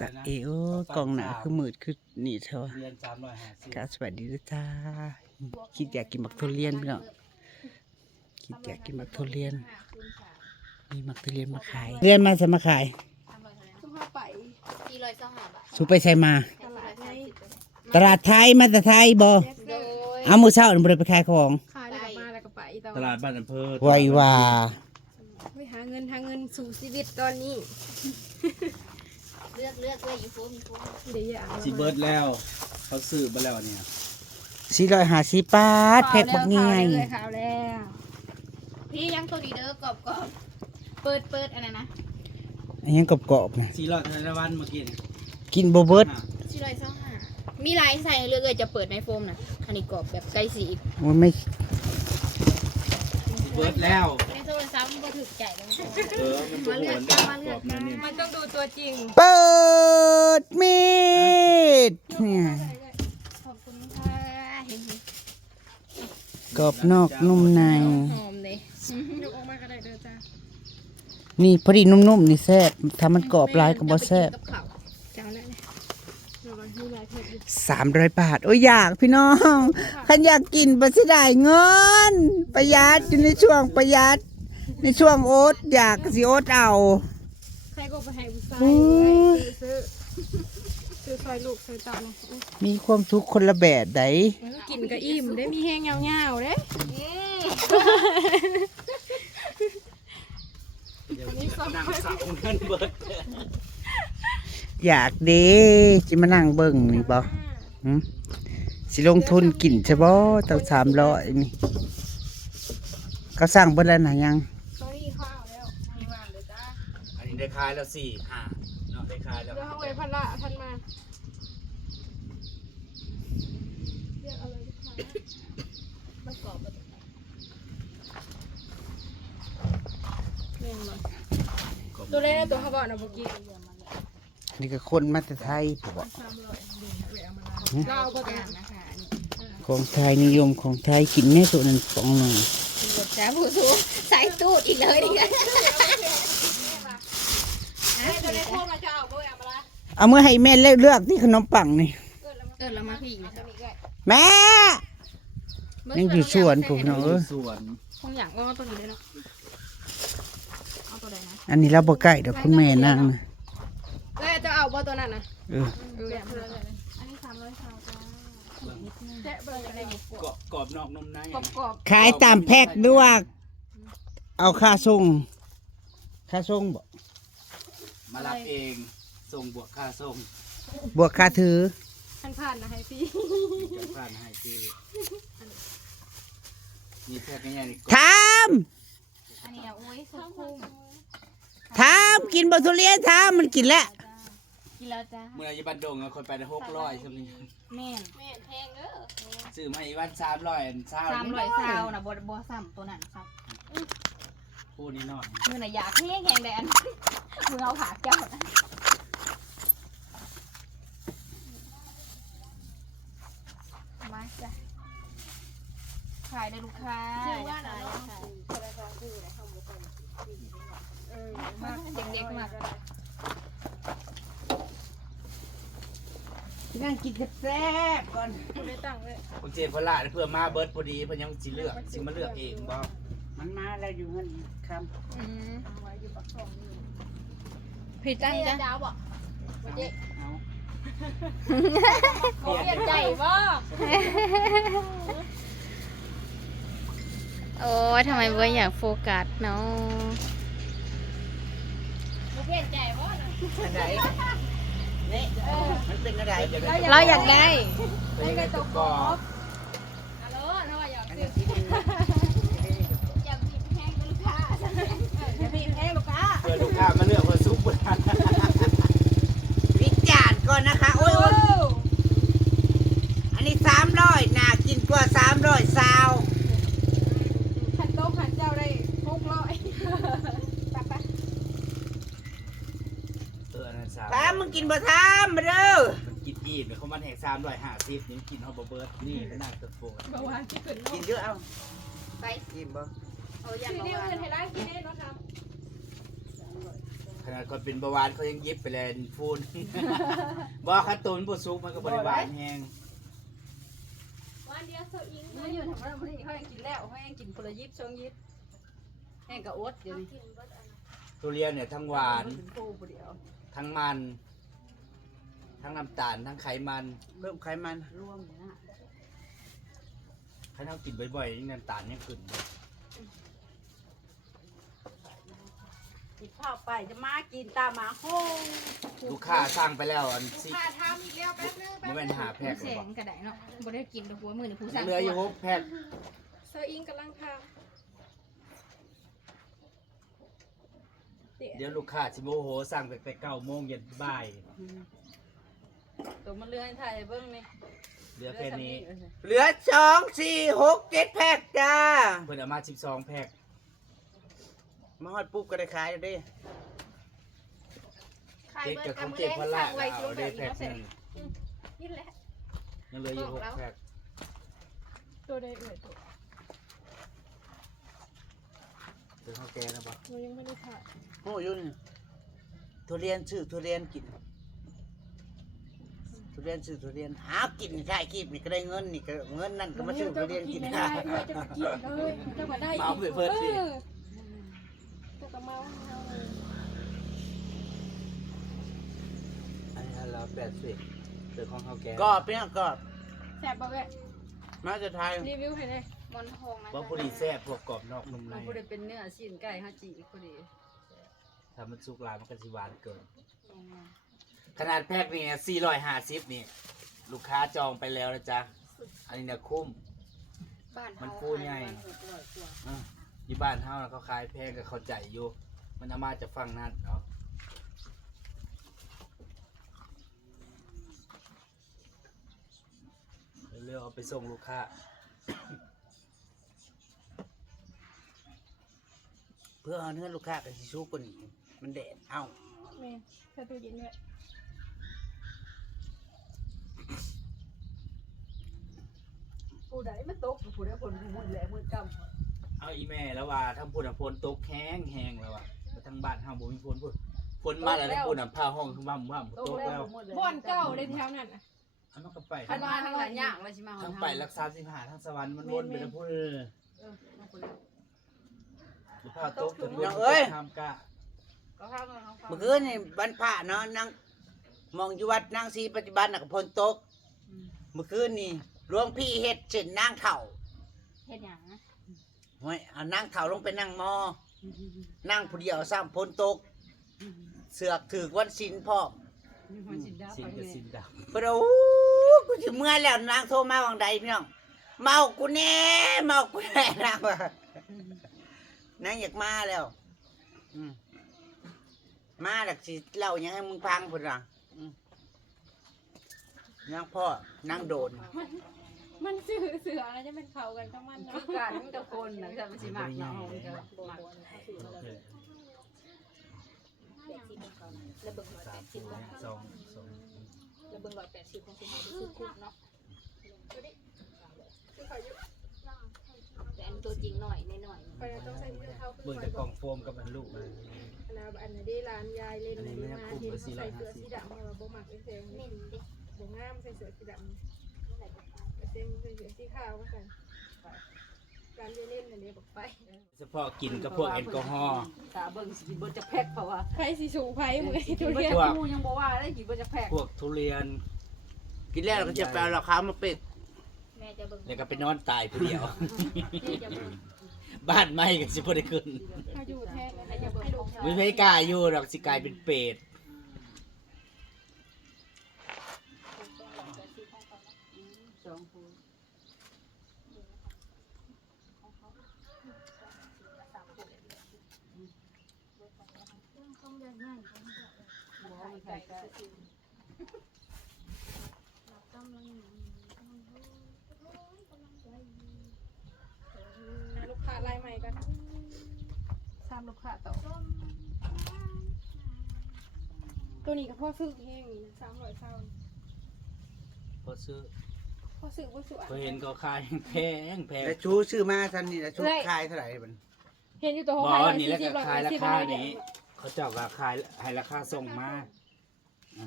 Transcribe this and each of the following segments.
สักเออกองหนาคือมืดคือนี่เถอะ เรียน350 กาสวัสดีด้วยจ้าคิดอยากกินมักทุเรียนพี่น้องคิดอยากกินมักทุเรียนมีมักทุเรียนมาขายเรียนมาจะมาขาย ซุ่มเข้าไป 425 บาท สุไปใส่มา ตลาดไทย ตลาดไทยมาแต่ไทยบ่ โดย เอามือเช้าบ่ได้ไปขายของ ขายแล้วก็มาแล้วก็ไปต่อ ตลาดบ้านอำเภอ ไว้ว่า ไปหาเงินสู่ชีวิตตอนนี้ เลือกเลยอยู่โฟมีโฟ เดี๋ยวอย่าเอา สิเบิร์ดแล้วเขาซื้อมาแล้วเนี่ย 450 บาทแพ็คบักใหญ่ ข่าวแล้ว พี่ยังตัวดีเด้อกรอบเปิดอันนั้นนะ อันยังกรอบๆนะ 400ธนวันเมื่อกี้นี่ กินบ่เบิด 425มีลายใส่เลือกเลยจะเปิดในโฟมน่ะอันนี้กรอบแบบไก่สีอีก มันไม่ สิเบิร์ดแล้ว ในโทรศัพท์มันบ่ถูกใจแล้ว มันบ่หวนได้กรอบนั่นนี่ มันต้องดูตัวจริง เปิดมีดเนี่ย ขอบคุณค่ะเห็น กรอบนอกนุ่มใน หอมเลย ยกออกมาก็ได้เด้อจ้า นี่พอดีนุ่มๆนี่แซ่บถ้ามันกรอบหลายก็บ่แซ่บ กับข้าว จังได้เลยเราลองมีหลายเพจดิ 300 บาทโอ้ยอยากพี่น้องคันอยากกินบ่สิได้เงินประหยัดอยู่ในช่วงประหยัดในช่วงโอ๊ตอยากสิโอ๊ตเอา ใครก็ไปให้ผู้ชาย อุ้ย ซื้อซอยลูกซอยเต่าเนาะ มีความทุกข์คนละแบบได กินก็อิ่มได้มีแห้งเงาๆเด้ เดี๋ยวนี้นั่งสาวเงินเบิร์ด อยากเด้สิมานั่งเบิ่งนี่บ่หึสิลงทุนกินใช่บ่ตั้ง300นี่เขาสั่งเบิดแล้วนะยัง ตอนนี้ข้าวแล้วมีหวานเลยจ้า อันนี้ได้ขายแล้ว4-5เนาะได้ขายแล้ว เดี๋ยวห้องไว้พันละพันมาเรียกอะไรลูกค้า มันกรอบแบบ เรื่องอะไรตัวเล็กนะตัวเขาบอกนะเมื่อกี้ นี่ก็คนมาแต่ไทยผมบอก เราเอาก็ อ จะ ย่างนะคะอันนี้ ของไทยนิยมของไทยกินแม่ตัวนั้นของหนึ่ง กดจ้าผู้สูใส่ตูดอีกเลยนี่กัน ตัวเล็กโทรมาจะเอาเบอร์อะไรมาละ เอามื่อให้แม่เลือกที่ขนมปังนี่ เรามาพี่อีก จะมีแก่ แม่ยังอยู่สวนผมเนาะ สวน คงอย่างก็ตัวนี้ได้เนาะเอาตัวใดนะ อันนี้เราบ่ใกล้เดี๋ยวคุณแม่นั่งนะ แล้วจะเอาเบอร์ตัวนั้นนะ เออ แบบเลย อันนี้300ชาวจ้า แจะเบอร์อะไรเนี่ย กรอบนอกนุ่มใน กรอบ ขายตามแพ็คด้วยเอาค่าส่งค่าส่งบ่ มารับเองส่งบวกค่าส่ง บวกค่าถือ ผ่านๆนะให้พี่ จะผ่านให้ที่นี่แค่นี้นี่ ถาม อันนี้โอ้ยสุดคุ้ม ถามกินบ่ทุเรียนถามมันกินแล้ว กินแล้วจ้า เมื่ออยู่บ้านดงคนไปได้600ใช่ไหม แม่น แม่แพงเด้อ ซื้อมาอีกวัน300เช้า 300ชาวนะบ่ซ้ำตัวนั้นครับ พูดนี่น้อย มือน่ะอยากแห้งแดนมือเอาขาเจ้ามาจ้ะขายได้ลูกค้าเด็กๆมาก นั่งกินแซ่บก่อน ไม่ตั้งเลย ผมเจพละเพื่อมาเบิร์ดพอดีเพื่อยังสิเลือกสิมาเลือกเองบ่ มันมาแล้วอยู่เงินคำ พี่ตั้งจ้ะ เจ้าบอก เอา เขาเปลี่ยนใจบ่ โอ้ยทำไมบ่อยากโฟกัสเนาะ เขาเปลี่ยนใจบ่ อันไหนนี่มันเป็นอะไร เราอยากได้ ได้ไงตัวกรอบ ฮัลโหลน้อยอยาก อัน ซื้ นี้ อ ที่ดิน อยากบีบแห้งกับลูกค้าอย่าบีบแห้งลูกค้า เพื่อลูกค้ามาเลือกคนซุปเปอร์ทัน วิจารณ์ก่อนนะคะ โอ้ยอันนี้300น่ากินกว่า300ซาว ขันโต๊ะขันเจ้าได้600ไป อันนั้น ถามมึงกินบ่ถามมาเด้อ มันกินอีกเขามันแหก350นี่กินเฮาบ่เบิร์ดนี่ขนาดตัวโฟ เมื่อวานที่ขึ้น กินเยอะเอา ไป กินบ่ เอาอย่าง ที่ เมื่อ นี่ วาน อื่นให้ร้านกินได้เนาะครับ ขนาดคนเป็นเบาหวานเขายังยิบไปเลยฟูน บอกขั้นตอนมันบดซุกมันก็บริวารแห้ง วันเดียวเซอร์อิง มันอยู่ทำอะไรมันเขายังกินแล้วเขายังกินคนละยิบ2ยิบแห้งกับอดเดี๋ยวนี้ กินเบิดอันนั้น ทุเรียนเนี่ยทั้งหวาน เป็นคู่ผู้เดียว ทั้งมัน ทั้งน้ำตาลทั้งไขมัน เพิ่มไขมัน รวมอยู่นะ ถ้าเรากินบ่อยๆนี่น้ำตาลยังขึ้นเลย กินข้าวไปจะมากินตามหมาโฮง ลูกค้าสั่งไปแล้วอันสิ ถ้าทำอีกแล้วแป๊บนึง มันเป็นหาแพ็ค แส หรอ งก็ได้เนาะบ่ได้กินดอกหัวมือนี่ผู้สั่ง เหลืออยู่6แพ็ค เซอร์อิงกำลังทำ เดี๋ยวลูกค้าสิโมโหสั่งแต่9 โมงเย็นบ่าย ตัวมันเลื่อนถ่ายเบิ้งนี่ เหลือแค่นี้ เหลือ2 4 6 7แพ็คจ้า เพิ่นเอามา12แพ็ค มาฮอดปุ๊บก็ได้ขายแล้วเด้ ขาย เจ๊ เบิด กับ กั ข บ อง มือ เจ๊ แรง พละ สั่งไว้ช่ว เอา ง ได้ แบบ แพ็ นี้ ค เสร็ ห จ นึง นี่แหละ ยังเหลืออยู่6แพ็ค ตัวใดเอ่ยตัว เป็นข้าวแกงนะบ่ เรายังไม่ได้ถ่าย โอ้ยนี่ทุเรียนซื้อทุเรียนกิน ทุเรียนซื้อทุเรียนหากินใช่คลิปนี่ก็ได้เงินนี่ก็เงินนั่นก็มาซื้อทุเรียนกิน ไม่ นะ ได้เลยจะมากินเลยจะมาได้อีกตัวกระเมาเอาเลย อันนี้เรา80เป็นของข้าวแกง ก็เป็นก็ แซ่บบ่แม่ มาจะทาย รีวิวให้ได้ มอนทองนะ ว่าพอดีแซ่บพวกกรอบนอกนุ่มใน มันผู้ใดเป็นเนื้อชิ้นไก่ฮาจิพอดี ถ้ามันสุกหลายมันก็สิหวานเกิน ขนาดแพ็คนี่450นี่ลูกค้าจองไปแล้วนะจ๊ะ อันนี้เนี่ยคุ้ม บ้าน มัน เฮา พูดง่ายที่บ้านเฮาน่ะเขาขายแพงก็เข้าใจอยู่ มันเอามาจากฝั่งนั้นเนาะเร็วๆเอาไปส่งลูกค้า เพื่อเอาเนื้อลูกค้ากับชิชูกว่านี้มันแดดเอ้า แม่ใส่ตู้เย็นด้วย ผู้ใดมันตกผู้ใดผลมืดแหลมืดกำ เอาอีแม่แล้วว่าทั้งพุ่นน่ะฝนตกแห้งแห้งแล้วว่ะแล้วทั้งบ้านเฮาบ่มีฝนพุ่นฝนมาแล้วทั้งพุ่นน่ะผ้าห้องคือว่ำตกแล้ว บ่อนเก่าได้แถวนั้นน่ะ อันนั้นก็ไป คันมาทางหลายอย่างเลยใช่ไหม ทั้งไปรักษา15ทั้งสวรรค์มันวนไปทั้งพุ่นหรือผ้าตกจนทำกะ ก็ข้าวมันเขา เมื่อคืนนี่บรรพระเนาะนั่งมองอยู่วัดนางสีปฏิบัติน่ะก็พลตก เมื่อคืนนี่หลวงพี่เฮ็ดเช่นนางเถ่า เฮ็ดหยัง ห้วยเอานางเถ่าลงไปนั่งมอนั่งผู้เดียวซ้ำพลตก เสือกถือวันศีลพ่อม สินกับสินด เพิ่นว่าอู้กูสิเมื่อยแล้วนางโทรมาวังใดพี่น้องเมากูแน่เมากูแน่นางว่านางอยากมาแล้วอืมมาแล้วสิเล่าหยังให้มึงฟังพุ่นว่านางพ่อนางโดน มันเสือนะจะเป็นเขากันก็มัน คื เนาะ อการมันกับคนนะจะมันสิมากเนาะมันจะมาก แล้วเบิ่ง180บ่ สอง แล้วเบิ่ง180ของสิเฮาคือคุ้มเนาะ คือเขาอยู่ แต่อันตัวจริงหน่อยหน่อย ไปต้องใส่ที่เขา เบิ่งแต่กล่องโฟมกับอันลูกเลย อันนั้นได้ร้านยายเล่นนี่มาเห็นเขาใส่เสื้อสีดำมาบ่มักเอง เน้นดิ บ่งามใส่เสื้อสีดำเต็มใส่เสื้อสีขาวก็กันการเล่นอันนี้บอกไป เฉพาะกินกับพวกแอลกอฮอล์ ตาเบิ่งสิบ่จะแพ็คเพราะว่า ใครสิสูงไผมือ กิ ทุ นบ่ เรียน จะคู่ยังบ่ว่าเลยกินบ่จะแพ็ค พวกทุเรียน กินแล้วเราก็จะไปเอาราคามาเป็ด แม่จะเบิ่ง แล้วก็ไปนอนตายผู้เดียว แม่จะเบิ่ง บ้านไม่ก็สิบ่ได้ขึ้น เขาอยู่แท้แล้ว แม่จะเบิ่งของ ไม่กล้าอยู่หรอกสิกลายเป็นเปรต 2คู่ บ่มีใครได้ ลูกค้ารายใหม่กัน3ลูกค้าต่อตัวนี้ก็พ่อซื้อแห้งนี่300เท่า พอซื้อ พ่อซื้อบ่สวย พอเห็นก็ขายแพง แล้วชูชื่อมาทันนี่แล้วชูขายเท่าไหร่บัด เห็นอยู่ตัว บ ของ อ ใคร นี่แล้วก็ขายราคานี้ เขาเจ้าก็ขายให้ราคาส่งมาอ่ะ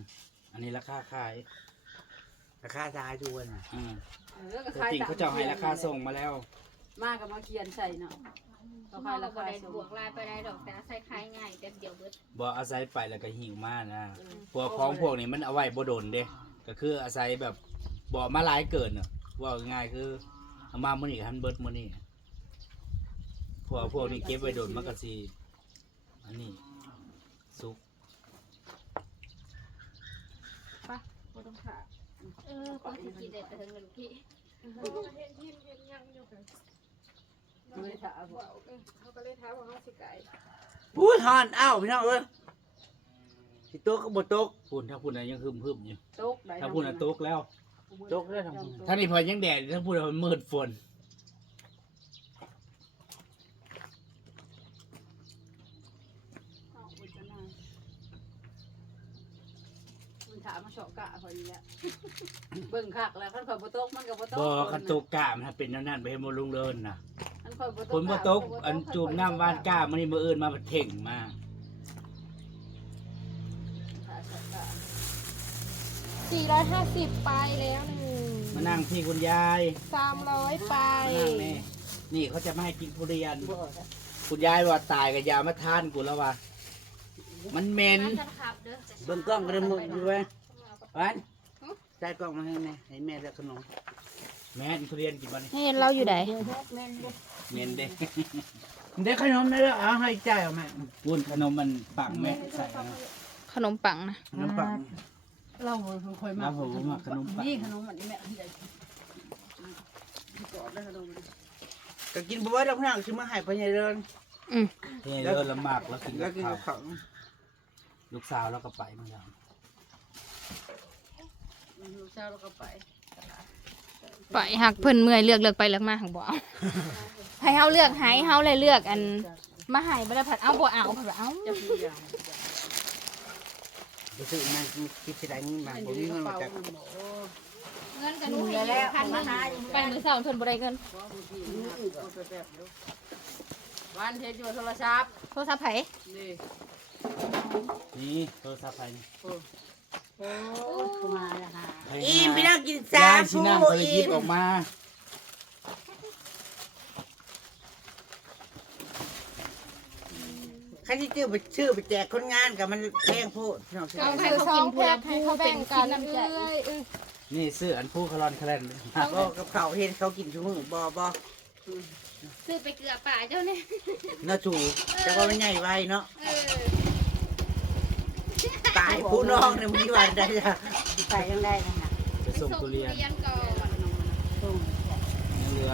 อันนี้ราคาขาย ราคาทายด้วยนะ แต่จริงเขาเจ้าให้ราคาส่งมาแล้ว มากับมาเขียนใส่เนาะเขา เขา ขาย เรา รา บ่ คา ได้ สู บว ง กลายไปได้ดอกแต่อาศัยคล้ายง่ายแป๊บเดียวเบิด บ่อาศัยไปแล้วก็หิวมานะพวกของพวกนี้มันเอาไว้บ่โดนเด้ก็คืออาศัยแบบบ่มาหลายเกินน่ะว่าง่ายคือเอามามื้อนี้ทันเบิดมื้อนี้พวกนี้เก็บไว้โดนมันก็สิอันนี้สุก บ่ต้องขาด ก็สิกินได้แต่ถึงเลยพี่ เห็นทีมเห็นยังอยู่ค่ะ ไม่ได้ถามบ่ เขาก็เลยถามว่าเขาสิไก่ พูดฮอนอ้าวพี่น้องเอ้ยสิโต๊ะก็บ่โต๊ะ พูนถ้าพูนน่ะยังหึมๆอยู่ ตกได้ ถ้าพูนน่ะตกแล้ว โต๊ะได้ทำไม ถ้านี่พอยังแดดถ้าพูดมันมืดฝน มันถามมาเฉาะกะพอดีแล้วเบิ่งคักแล้วคันข่อยบ่ตกมันก็บ่ตก บ่คันตกกะมันเป็นแนวนั้นไปให้บ่ลุงเลินน่ะ คันข่อยบ่ตก ฝนบ่ตกอันจูบน้ำว่านกล้ามันนี่มื้ออื่นมาเพ่งมา 450ไปแล้วหนึ่ง มานั่งที่คุณยาย 300ไป มานั่งนี่นี่เขาจะไม่ให้กินทุเรียนคุณยายว่าตายก็อย่ามาทานกูแล้วว่ามันเหม็น มากันครับเด้อ เบิ่งกล้องก็ได้หมดอยู่เว้ยวันใส่กล้องมาให้แม่ให้แม่ได้ขนม แม่ทุเรียนกินบ่นี่ เห็นเราอยู่ไหน เหม็นเด้ ได้ขนมได้แล้วเอาให้ใจเอาแม่ วุ้นขนมมันปังแม่ใส่นะ ขนมปังนะ ขนมปัง เราค่อยมา แล้วผมว่าขนมปัง นี่ขนมอันนี้แม่ใหญ่กอดแล้วขนม ก็กินบ่ไหว้ดอกพี่น้องสิมาให้พ่อใหญ่เดิน เฮ้ยเลิศละมากแล้วกิน แล้ กั ว บ กิน ข้า กับ ว ข้าว ลูกสาวแล้วก็ไปมาแล้ว ลูกสาวเราก็ไป ไปหักเพิ่นเมื่อยเลือกไปเลือกมาหักบ่เอาให้เฮาเลือกให้เฮาเลยเลือกอันมาให้บ่ได้ผัดเอาบ่เอาผัดเอา จะมีอย่าง รู้สึกมันคิดสิได้เงินมาบ่มีเงินมาจาก เงินก็หนูให้อยู่พันมาหาไปมื้อเช้าเพิ่นบ่ได้เงิน วันเทอยู่โทรศัพท์ โทรศัพท์ไผ นี่ นี่โทรศัพท์ไปนี่ มาแล้วค่ะ อิ่มพี่น้องกิน ยา สาย ชิ ฟู นั่งก็เลยหยิ อิ่ บ ม ออกมา ใครที่ชื่อไปแจกคนงานกับมันแพงโพดพี่น้อง เอาให้เขากินเพื่อให้เขาเป็นกินน้ำใจ นี่ซื้ออันผู้คลอนแคลน ก็กับเขาวเห็นเขากินชั่วโมงบ่ ซื้อไปเกลือป่าเจ้าเนี่ย น่าถูกแต่ว่ามันใหญ่ไวเนาะ เออ ตายผู้น้องเนี่ยมีวันได้จ้ะ ไปยังได้นะคะ ไปส่งทุเรียน ก่อน เหลือ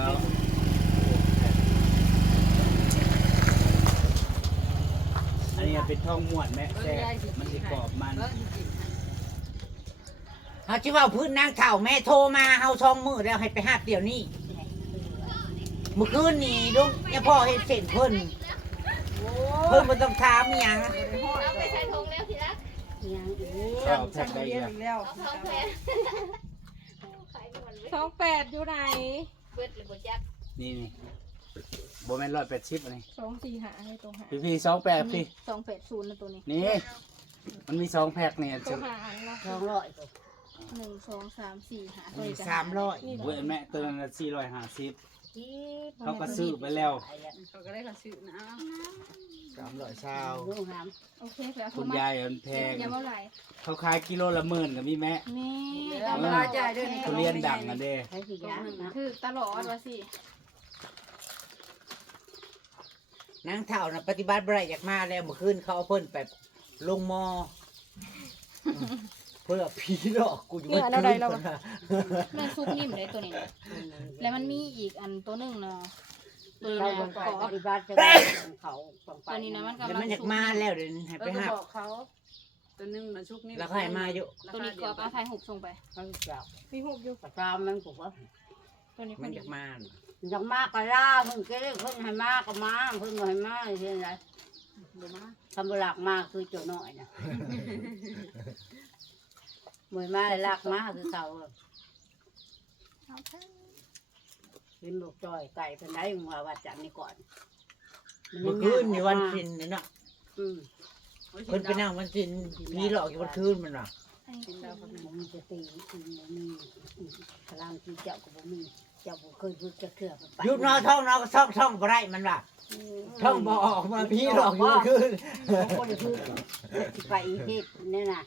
อันนี้เป็นทองม้วนแม่แซ่บมันสิกรอบมัน เขาชื่อว่าพื้นนางเถ่าแม่โทรมาเฮาช่องมือแล้วให้ไปหาเดี๋ยวนี้เมื่อคืนนี้ลุงเนี่ยพ่อเห็นเส้นเพิ่นบ่ต้องถามอิหยัง เอาไปใส่ถุงแล้วทีละ ก็แพ็คได้อีกแล้ว เอาสองแผลขายหมดเลย 28อยู่ไหน เบิดหรือบ่จัก นี่โบแมน180อันนี้ 2 4หาให้ตัวหา พี่28พี่ 280นะตัวนี้ นี่ มันมี2แพ็คเนี่ย ตัวหาเนาะ 1 2 3 4 5ตัวนี้ก็ 300 เว้ยแม่ตัวนั้น450เขาก็ซื้อไปแล้ว เขาก็ได้กระสือนะ 300ชาว โอเคไปเอา คุณยายมันแพง อย่าเมื่อไหร่ เขาขายกิโลละ10,000กับมีแม่ นี่ ตามเวลาจ่ายด้วยนี่ ทุเรียนดังอ่ะเด้ คือตลอดว่าสิ นางเถ่าน่ะปฏิบัติบ่ได้อยากมาแล้วเมื่อคืนเขาเอาเพิ่นไปลงมอเพื่อผีหลอกกูอยู่เมื่อคืนเพิ่นน่ะ แม่ซุปนิ่มเลยตัวนี้นะแล้วมันมีอีกอันตัวหนึงเนาะตัวนี้นะกรอบตัวนี้นะมัน แล้ว กำลั มัน ง อยาก ซุป มาแล้วเดี๋ยวให้ ไป ไปหา บอกเขาตัวนึงนะชุกนี่ แล้วก็ให้มาอยู่ ตัวนี้กรอบเอาไทยหุบส่งไป มีหุบอยู่ ตัวนี้พ มั อน ดี อยากมาน่ะ อยากมากก็ล่าเพิ่งเก้เพิ่งให้มากก็มาเพิ่งบ่ให้มาเช่นไรทำบหลักมากคือเจ้าน้อยนะมวยมาหลักมาคือเขากินลูกจอยไก่เป็นไรมึงว่าวัดจันนี่ก่อน เมื่อคืนนี่วันเพ็ญนี่เนาะ อืม เพิ่นไปนั่งมันสิผีหลอกอยู่บนคืนมันว่ะ กินดาวคนหนึ่ง บ่มีจะตีกินบ่มีพลังที่เจ้าก็บ่มีเจ้าบ่เคยพูดจะเถื่อไป หยุดนอนท้องนอนท่องบ่ได้มันว่ะท่องบ่ออกมาผีหลอกอยู่บนคืน บ่ได้พูดสิไปอีกทีนี่น่ะ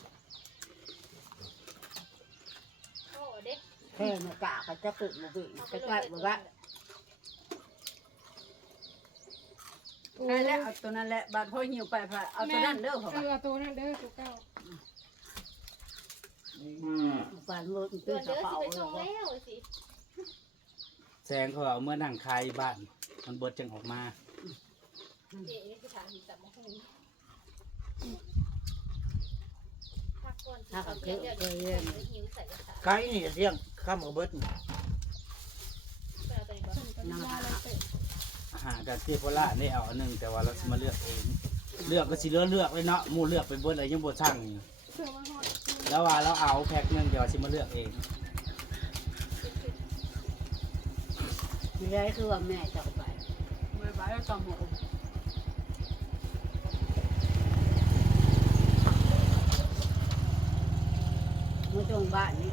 โอ้เด็ก แค่มากะก็จะตึกบ่เป็นก็ใกล้บ่ว่า นั่นแหละเอาตัวนั้นแหละบาดพ่อหิวไปผ่าเอาตัวนั้นเด้อพ่อ ตัวนั้นเด้อตัวเก้า บ้านเมือง ตั ตื้ ว อก เด้ ระ อ เป๋า สิไป เล ส่ ย ง ว่า แล้วสิ แสงเขาเอาเมื่อนั่งคายบ้าน มันเบิดจังออกมา เจ๊นี่คือถามหิจับมาหูพักก่อนสิเอาเดี๋ยวหิวใส่กระถาง ไก่นี่เสียงข้ามกับเบิด ไปเอาตัวนี้บ่ นั่งหา อาหารกับเทพละได้เอาอันหนึงแต่ว่าเราสิมาเลือกเองเลือกก็สิเลือกเลยเนาะหมู่เลือกไปเบิดอะไรยังบ่ช่างนี่ เชื่อมาฮอด แล้วว่าเราเอาแพ็คหนึงเดี๋ยวสิมาเลือกเอง ไม่ได้คือว่าแม่จะไป ไม่ไปแล้วต้องหัว เมื่อตรงบ้านนี้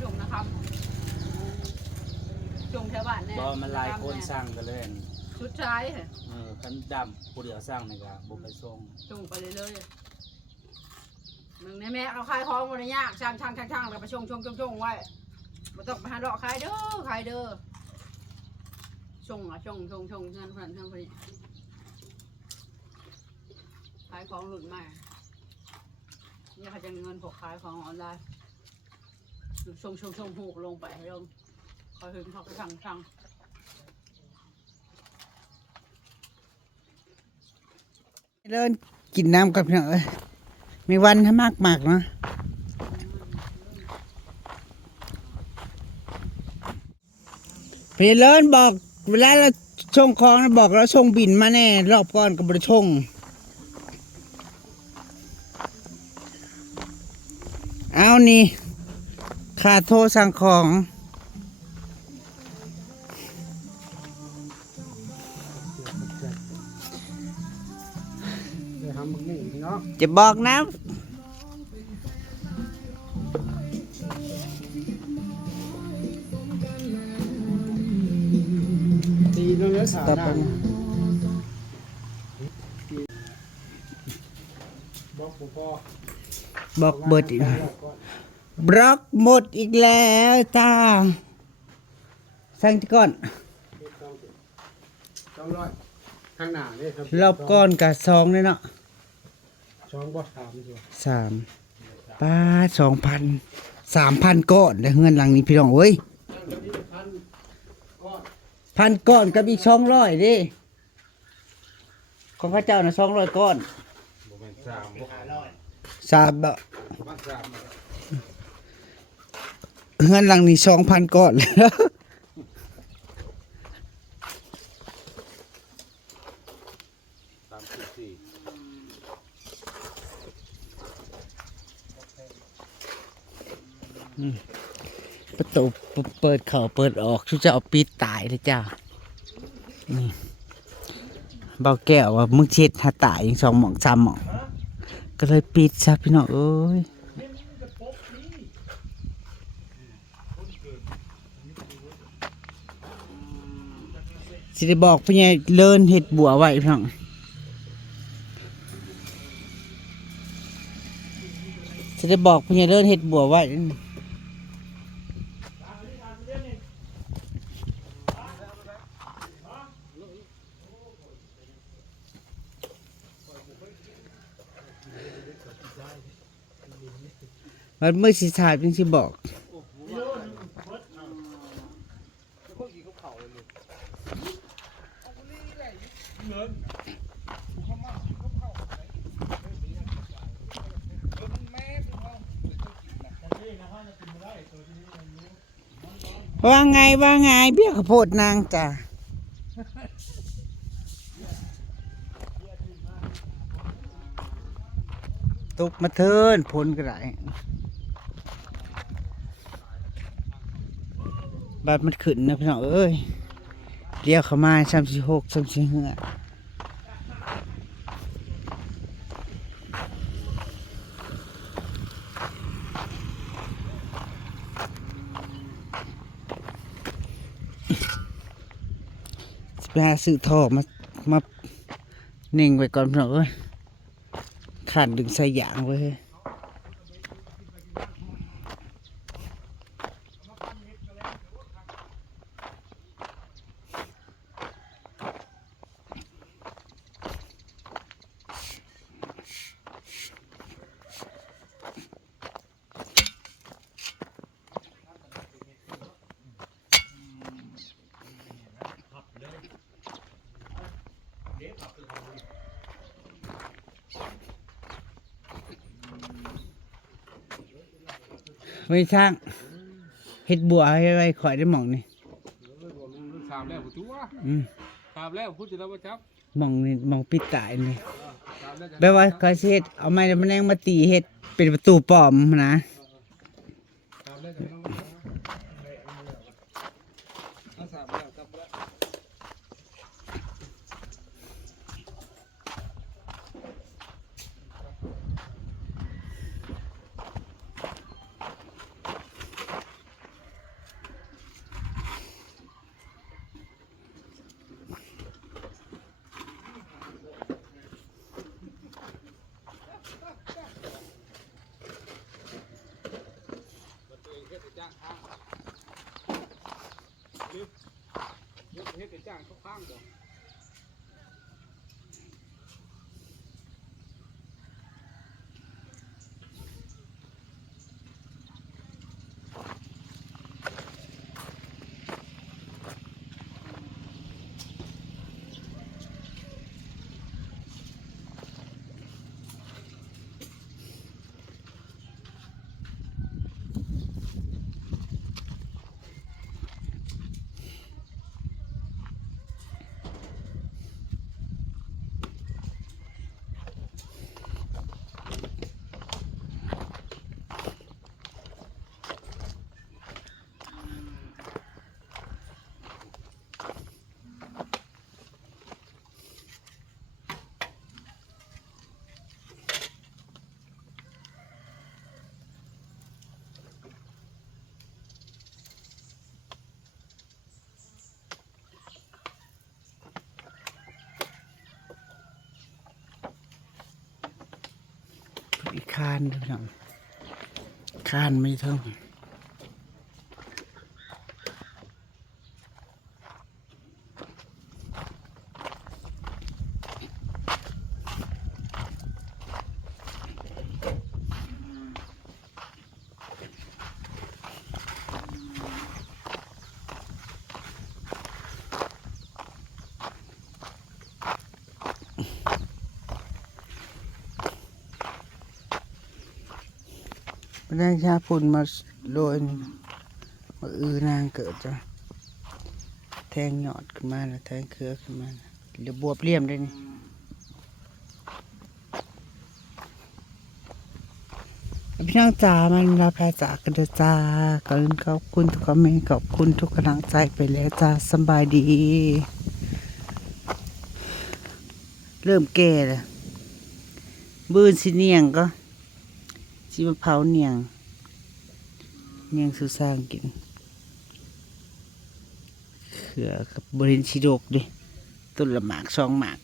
จงนะครับจงแถวบ้านแน่ บ่มันหลายคนสร้างกันเลย ชุดท้ายค่ะ คันดำผู้เดียวสร้างนี่ก็บ่ไปส่ง จงไปเรื่อยๆมึงในแม่เอาขายของบริยากช่างแล้วไปชงไว้มาต้องไปหาดอกขายเด้อชงอ่ะชงเงินพันเงินพันขายของหลุดใหม่นี่เขาจะเงินพวกขายของออนไลน์ชงหูกลงไปลงคอยถึงเขาสั่ง เดินกินน้ำกับพี่น้องเอ้ยมีวันให้มากๆเนาะพี่เลินบอกเวลาเราชงของนะบอกเราชงบินมาแน่รอบก่อนกับบริชงเอานี่ขาโทรสั่งของ จะบอกนะ ตีน้องเนื้อสาว ต่อ ได้ ไป บอกผมพ่อ บอกเบิดอีกบล็อกหมดอีกแล้วจ้าสั่งที่ก่อน ต้องร้อยข้างหน้าเลยครับ รอบก้อนกับซองเลยเนาะ ช่องบ่ถามดีกว่า 3ป้า3,000 ก้อนแล้วเงินหลังนี้พี่น้องเอ้ย1,000 ก้อนกับอีก200ดิของพระเจ้านะ200 ก้อน3บะเงินหลังนี้2,000 ก้อนแล้ว ประตูเปิดเข้าเปิดออกชุดจะเอาปิดตายเลยจ้านี่เบาแก้วว่ามึงเช็ดหาตายอย่าง2 หม่อง 3 หม่อง ก็เลยปิดซะพี่น้องเอ้ยสิได้บอกพี่ใหญ่เลินเห็ดบัวไว้พี่น้องสิได้บอกพี่ใหญ่เลินเห็ดบัวไว้มันเมื่อสิถ่ายเป็นสิบอกว่าไงเบี้ยข้าวโพดนางจ้ะตุกมาเทินพ้นก็ได้บัดมันขึ้นนะพี่น้องเอ้ยเลี้ยวเข้ามา36 34เหือ ไปหาซื้อท่อมาเน่งไว้ก่อนพี่น้องเอ้ยขาดดึงใส่ยางไว้เฮ้ยไม่ช่างเฮ็ดบัวให้ไว้ข่อยได้หม่องนี่ ถามแล้วผู้ตัว อืม ถามแล้วพูดจะแล้วว่าจับ หม่องนี่หม่องปิดตายนี่ ถามแล้วจะ แปลว่าเขาสิเฮ็ดเอาไม้แมลงมาตีเฮ็ดเป็นประตูปลอมนะ ถามแล้วจะต้องเอาถามแล้วจับแล้ว ยกเฮ็ดแต่จ้างเขาข้างบ่ อีกคานพี่น้องคานไม่เท่าไม่ได้ชาพุ่นมาโรยนี่มานางเกิดจ้ะแทงยอดขึ้นมาแล้วแทงเครือขึ้นมาหรือบวบเลี่ยมได้นี่พี่น้องจ๋ามันลาแพรจากกันเด้อจ้าขอบคุณทุกคอมเมนต์ขอบคุณทุกกำลังใจไปแล้วจ้าสบายดี เริ่มแก่แล้วบื้นสิเนียงก็สิมะพร้าวเนียงสุสร้างกินเขือกับบริเวณชิโดกดิต้นละหมาก2 หมาก